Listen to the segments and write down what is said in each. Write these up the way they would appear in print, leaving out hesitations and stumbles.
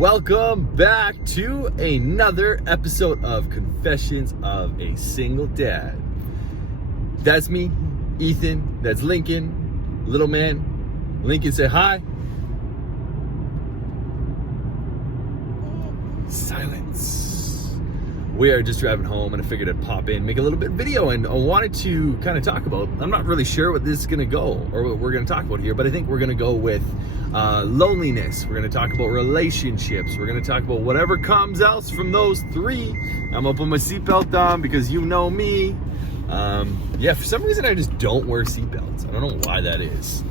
Welcome back to another episode of Confessions of a Single Dad. That's me, Ethan. That's Lincoln, little man. Lincoln, say hi. Silence. We are just driving home and I figured I'd pop in, make a little bit of video, and I wanted to kind of talk about, I'm not really sure what this is going to go or what we're going to talk about here, but I think we're going to go with loneliness. We're going to talk about relationships. We're going to talk about whatever comes else from those three. I'm going to put my seatbelt on because you know me. For some reason I just don't wear seatbelts. I don't know why that is.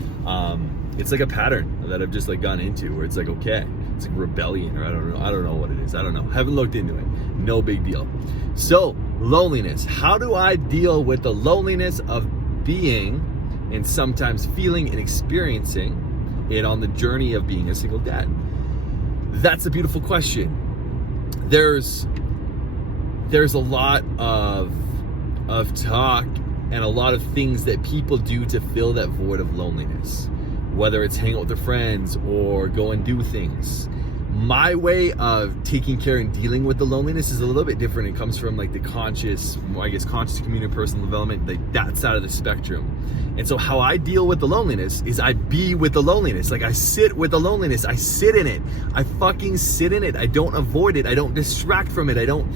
It's like a pattern that I've just like gone into where it's like, okay, it's like rebellion, or I don't know what it is. I don't know. Haven't looked into it. No big deal. So, loneliness. How do I deal with the loneliness of being and sometimes feeling and experiencing it on the journey of being a single dad? That's a beautiful question. There's a lot of talk and a lot of things that people do to fill that void of loneliness, whether it's hang out with their friends or go and do things. My way of taking care and dealing with the loneliness is a little bit different. It comes from like the conscious community, personal development, like that side of the spectrum. And so how I deal with the loneliness is I be with the loneliness. Like I sit with the loneliness. I sit in it. I fucking sit in it. I don't avoid it. I don't distract from it. I don't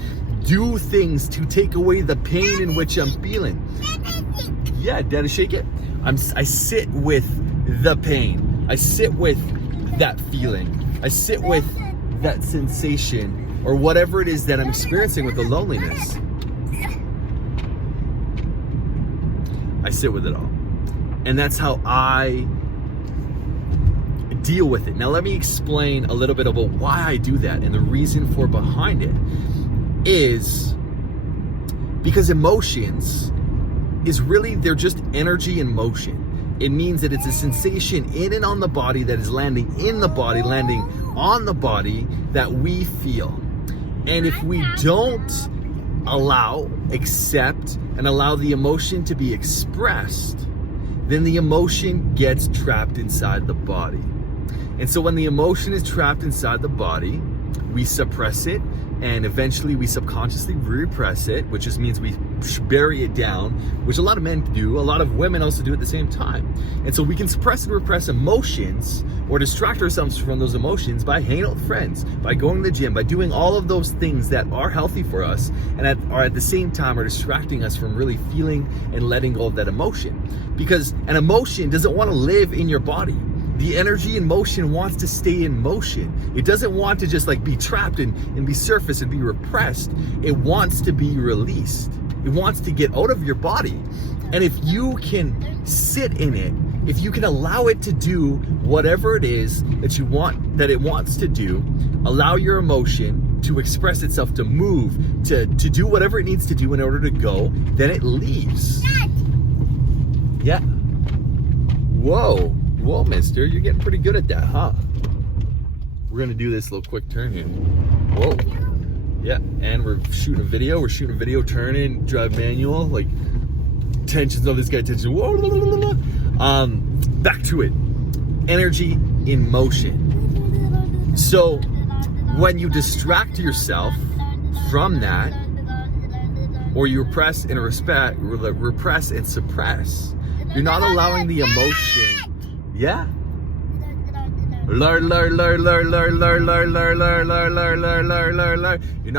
do things to take away the pain in which I'm feeling. Yeah, Daddy, shake it. I sit with the pain. I sit with that feeling. I sit with that sensation or whatever it is that I'm experiencing with the loneliness. I sit with it all. And that's how I deal with it. Now let me explain a little bit about why I do that, and the reason for behind it is because emotions is really, they're just energy in motion. It means that it's a sensation in and on the body that is landing in the body, landing on the body that we feel. And if we don't accept, and allow the emotion to be expressed, then the emotion gets trapped inside the body. And so when the emotion is trapped inside the body, we suppress it, and eventually we subconsciously repress it, which just means we bury it down, which a lot of men do. A lot of women also do at the same time. And so we can suppress and repress emotions or distract ourselves from those emotions by hanging out with friends, by going to the gym, by doing all of those things that are healthy for us and are at the same time are distracting us from really feeling and letting go of that emotion. Because an emotion doesn't want to live in your body. The energy in motion wants to stay in motion. It doesn't want to just like be trapped and be surface and be repressed. It wants to be released. It wants to get out of your body. And if you can sit in it, if you can allow it to do whatever it is that you want, that it wants to do, allow your emotion to express itself, to move, to do whatever it needs to do in order to go, then it leaves. Yeah. Whoa, mister, you're getting pretty good at that, huh? We're gonna do this little quick turn here. Whoa. Yeah, and we're shooting a video. We're shooting a video, turning, drive manual, like tensions on this guy, tension. Whoa, blah, blah, blah. Back to it. Energy in motion. So when you distract yourself from that, or you repress and suppress, you're not allowing the emotion. Yeah. You're not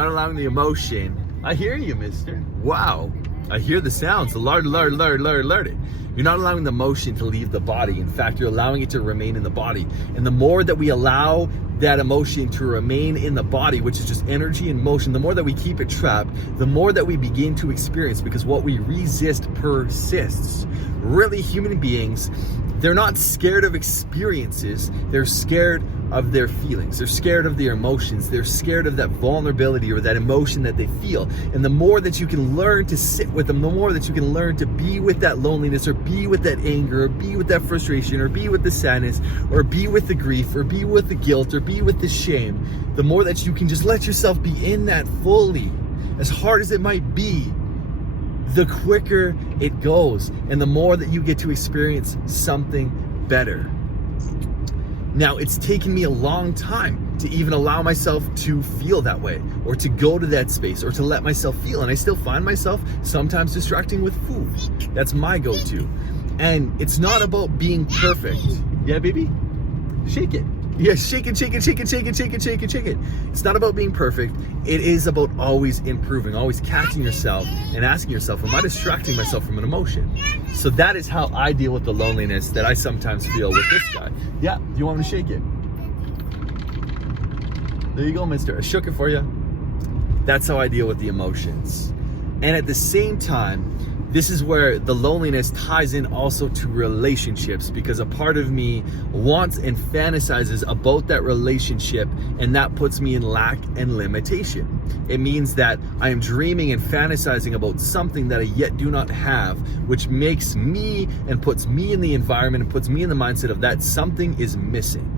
allowing the emotion. I hear you, mister. Wow. I hear the sounds. You're not allowing the emotion to leave the body. In fact, you're allowing it to remain in the body. And the more that we allow that emotion to remain in the body, which is just energy in motion, the more that we keep it trapped, the more that we begin to experience, because what we resist persists. Really, human beings, they're not scared of experiences. They're scared of their feelings. They're scared of their emotions. They're scared of that vulnerability or that emotion that they feel. And the more that you can learn to sit with them, the more that you can learn to be with that loneliness, or be with that anger, or be with that frustration, or be with the sadness, or be with the grief, or be with the guilt, or be with the shame, the more that you can just let yourself be in that fully, as hard as it might be, the quicker it goes, and the more that you get to experience something better. Now, it's taken me a long time to even allow myself to feel that way, or to go to that space, or to let myself feel. And I still find myself sometimes distracting with food. That's my go-to. And it's not about being perfect. Yeah, baby? Shake it. Yeah, shake it, shake it, shake it, shake it, shake it, shake it, shake it. It's not about being perfect. It is about always improving, always catching yourself and asking yourself, am I distracting myself from an emotion? So that is how I deal with the loneliness that I sometimes feel with this guy. Yeah, do you want me to shake it? There you go, mister. I shook it for you. That's how I deal with the emotions. And at the same time, this is where the loneliness ties in also to relationships, because a part of me wants and fantasizes about that relationship, and that puts me in lack and limitation. It means that I am dreaming and fantasizing about something that I yet do not have, which makes me and puts me in the environment and puts me in the mindset of that something is missing.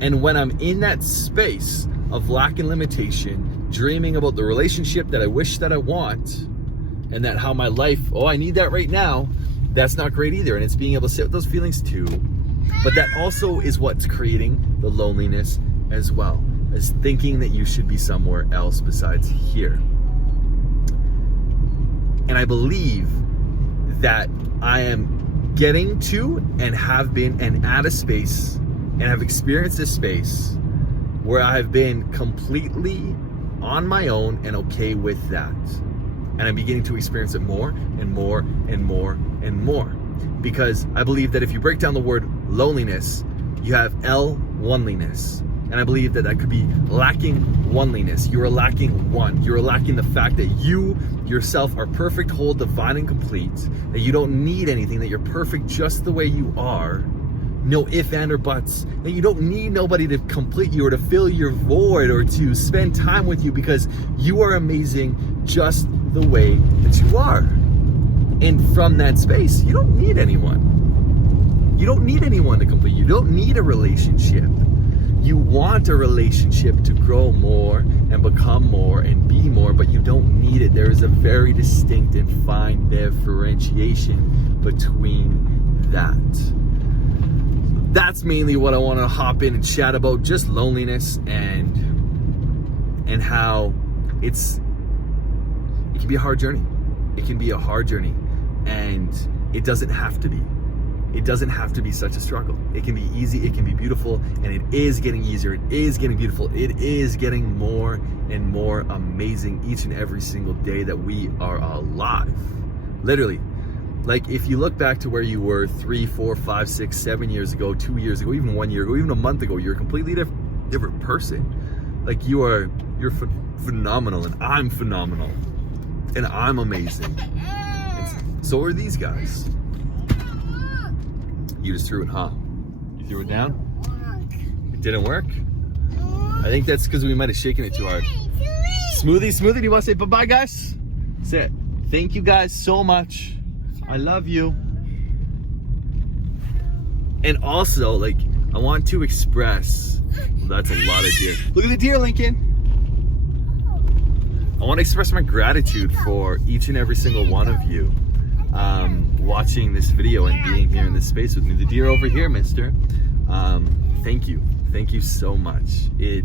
And when I'm in that space of lack and limitation, dreaming about the relationship that I wish that I want, and that how my life, oh, I need that right now, that's not great either. And it's being able to sit with those feelings too. But that also is what's creating the loneliness as well, as thinking that you should be somewhere else besides here. And I believe that I am getting to and have been and at a space and have experienced a space where I've been completely on my own and okay with that. And I'm beginning to experience it more and more and more and more. Because I believe that if you break down the word loneliness, you have loneliness. And I believe that that could be lacking oneliness. You are lacking one. You are lacking the fact that you yourself are perfect, whole, divine, and complete. That you don't need anything, that you're perfect just the way you are. No ifs, and, or buts. That you don't need nobody to complete you or to fill your void or to spend time with you, because you are amazing just the way that you are. And from that space, you don't need anyone. You don't need anyone to complete you. You don't need a relationship. You want a relationship to grow more and become more and be more, but you don't need it. There is a very distinct and fine differentiation between that. That's mainly what I want to hop in and chat about, just loneliness and how it can be a hard journey. It can be a hard journey, and it doesn't have to be. It doesn't have to be such a struggle. It can be easy, it can be beautiful, and it is getting easier, it is getting beautiful, it is getting more and more amazing each and every single day that we are alive. Literally. Like, if you look back to where you were 3, 4, 5, 6, 7 years ago, 2 years ago, even 1 year ago, even a month ago, you're a completely different person. Like, you're phenomenal, and I'm phenomenal, and I'm amazing. And so are these guys. You just threw it, huh? You threw it down? It didn't work? I think that's because we might have shaken it too hard. Smoothie, do you want to say bye-bye, guys? Say it. Thank you guys so much. I love you. And also, like, I want to express, well, that's a lot of deer. Look at the deer, Lincoln. I want to express my gratitude for each and every single one of you watching this video and being here in this space with me. The deer over here, mister. Thank you. Thank you so much. It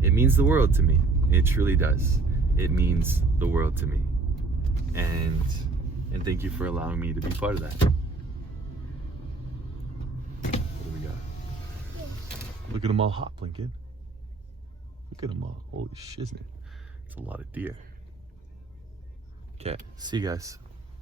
means the world to me. It truly does. It means the world to me. And thank you for allowing me to be part of that. What do we got? Look at them all hop, Lincoln. Look at them all. Holy shiznit. It's a lot of deer. Okay, see you guys.